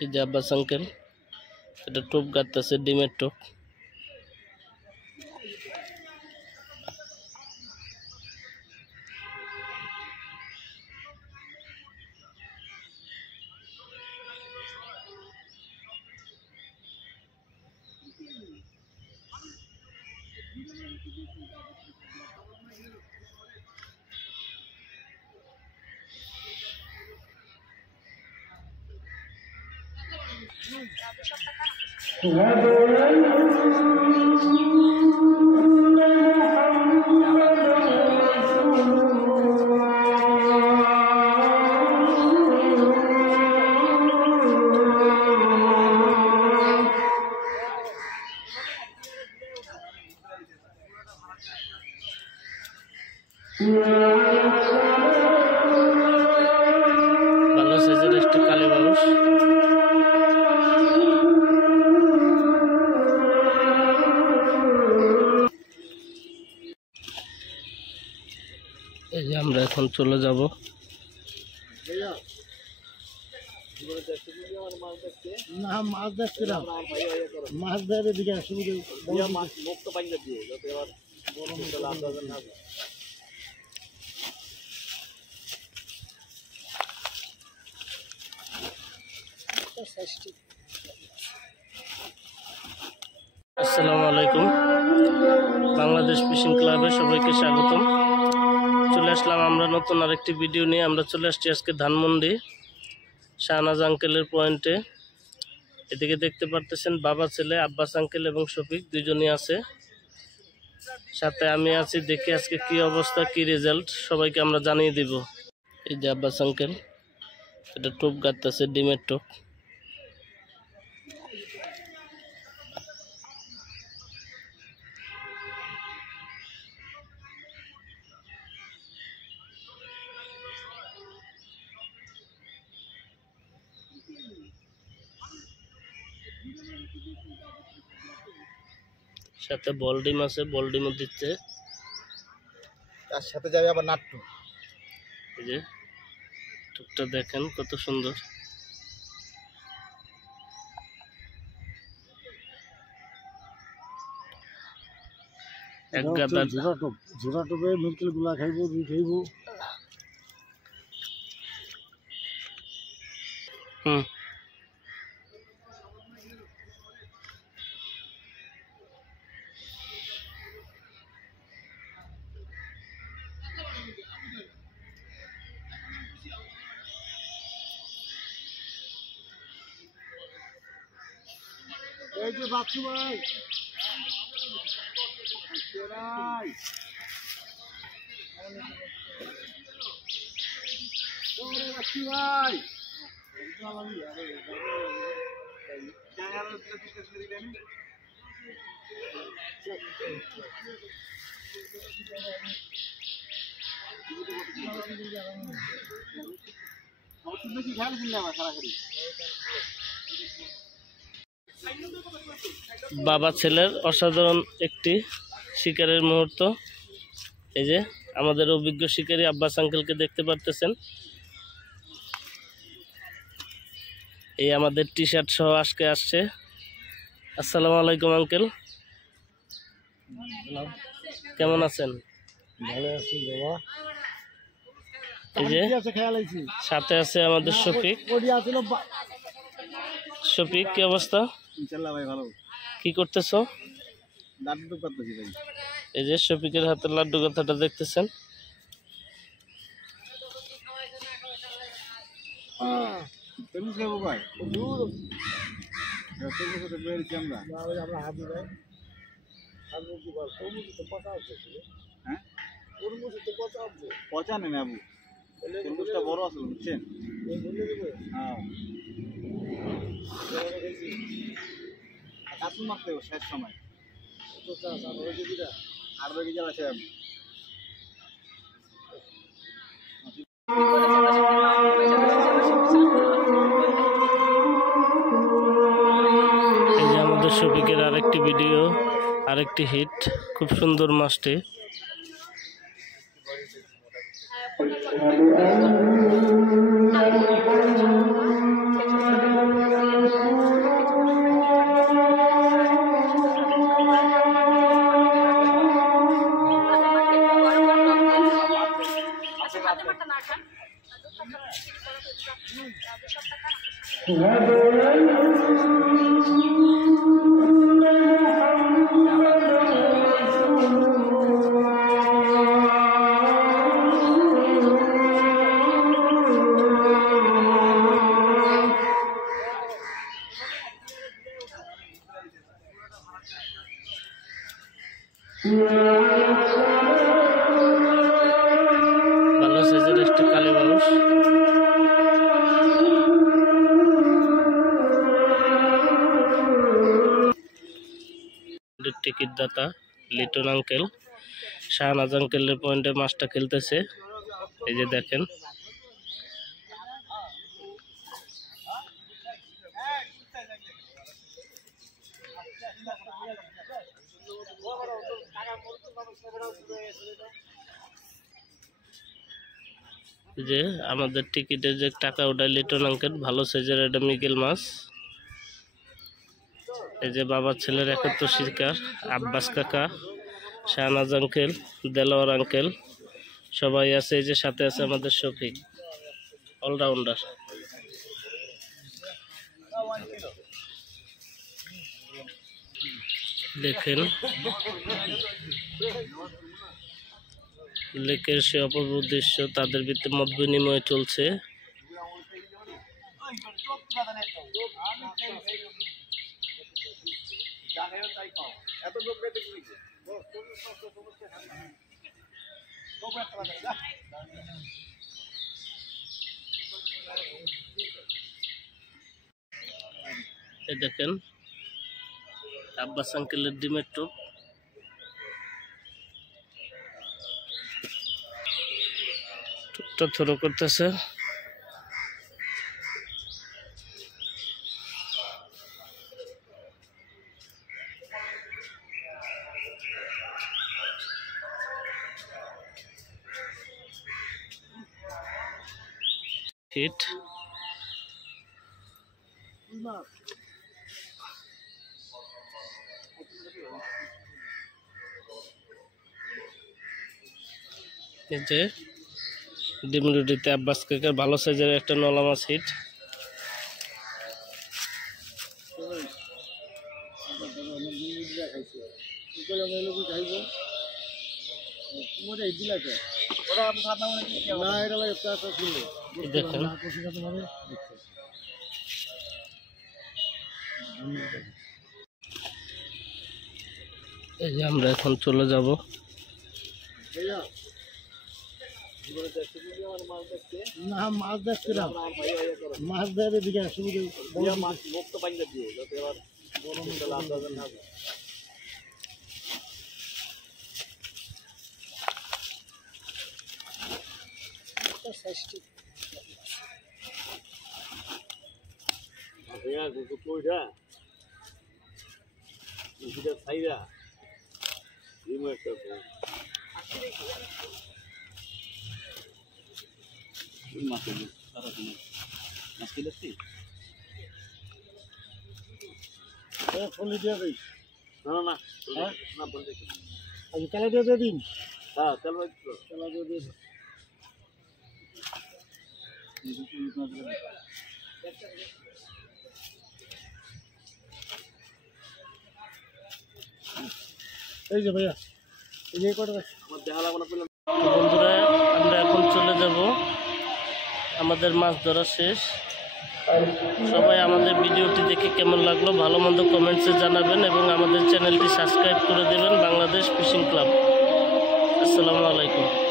এই যে আব্বাস আঙ্কেল এটা টোপ গাঁথতেছে, ডিমের টোপ। ভালো সাইজের একটা কালী মানুষ। এই যে আমরা এখন চলে যাব। না মাছ দেখছিলাম, মাছ ধরে দিকে মুক্ত পাইলে দিয়ে আসসালামু আলাইকুম, বাংলাদেশ ফিশিং ক্লাবে সবাইকে স্বাগতম। চলে আসলাম আমরা নতুন আরেকটি ভিডিও নিয়ে। আমরা চলে আসছি আজকে ধানমন্ডি শাহনাজ আঙ্কেলের পয়েন্টে। এদিকে দেখতে পারতেছেন বাবা ছেলে আব্বাস আঙ্কেল এবং শফিক দুজনই আছে, সাথে আমি আছি। দেখি আজকে কি অবস্থা, কি রেজাল্ট সবাইকে আমরা জানিয়ে দিব। এই যে আব্বাস আঙ্কেল এটা টোপ গাঁথতেছে, ডিমের টোপ। সাথে বল ডিম আছে, বল ডিমও দিচ্ছে। তার সাথে যাবে আবার নাট্টু। এই যে টোপটা দেখেন কত সুন্দর। এক গাদা ঝোড়া টোপে মিরকেল গুলা খাইব, দুই খাইব। হুম এই যে বাচ্চু ভাই, বাচ্চু ভাই বাবা ছেলের অসাধারণ একটি শিকারের মুহূর্ত। এই যে আমাদের অভিজ্ঞ শিকারী আব্বাস আঙ্কেলকে দেখতে পারতেছেন। এই আমাদের টি শার্ট সহ আজকে আসছে। আসসালামু আলাইকুম আঙ্কেল, কেমন আছেন? ভালো আছি বাবা। এই যে সাথে আছে আমাদের শফিক। শফিক কি অবস্থা? ইনশাআল্লাহ ভাই ভালো। কি করতেছো? লাড্ডু করতেছি ভাই। এই যে শফিকের হাতে লাড্ডু কথাটা দেখতেছেন। তুমি খাবো ভাই, আমরা হাবি ভাই। হ্যাঁ পচা নেই বাবু, তরমুজটা বড় আসলে বুঝছেন। হ্যাঁ কাতল মারতে হবে শেষ সময়। আর রোগী যারা আছে এই যে আমাদের শফিকের আরেকটি ভিডিও, আরেকটি হিট, খুব সুন্দর মাছটি। ভালো সাইজের একটা কালী বাউস। টিকিট দাতা লিটন আঙ্কেল, শাহনাজ আঙ্কেলের পয়েন্টে মাছটা খেলতেছে। এই যে দেখেন, যে আমাদের টিকিটের যে টাকা ওটাই লিটন আঙ্কেল, ভালো সাইজের একটা মিগেল মাছ। এই যে বাবার ছেলের একত্র শিকার, আব্বাস কাকা, শাহনাজ আঙ্কেল, দেলোয়ার আঙ্কেল সবাই আছে। এই যে সাথে আছে আমাদের শফিক, অলরাউন্ডার। দেখেন লেকের সে অপূর্ব দৃশ্য, তাদের ভিতরে মত বিনিময় চলছে। এই দেখেন আব্বাস আঙ্কেলের ডিমের টোপ। টোপটা থ্রো করতেছে। হিট এই যে ডিম রুটিতে আব্বাস কাকার ভালো সাইজের একটা নলা মাছ হিট। দেখেন এই যে আমরা এখন চলে যাব। না মাছ দেখছিলাম, মাছ ধরে এদিকে মুক্ত পানি দিয়ে তেলা দিয়ে দিন। হ্যাঁ তেলা দিয়ে দিন। এই যে ভাইয়া এই যে কটা আমার দেখা লাগবে না। বন্ধুরা আমরা এখন চলে যাব, আমাদের মাছ ধরা শেষ। সবাই আমাদের ভিডিওটি দেখে কেমন লাগলো ভালো মন্দ কমেন্টসে জানাবেন এবং আমাদের চ্যানেলটি সাবস্ক্রাইব করে দেবেন, বাংলাদেশ ফিশিং ক্লাব। আসসালামু আলাইকুম।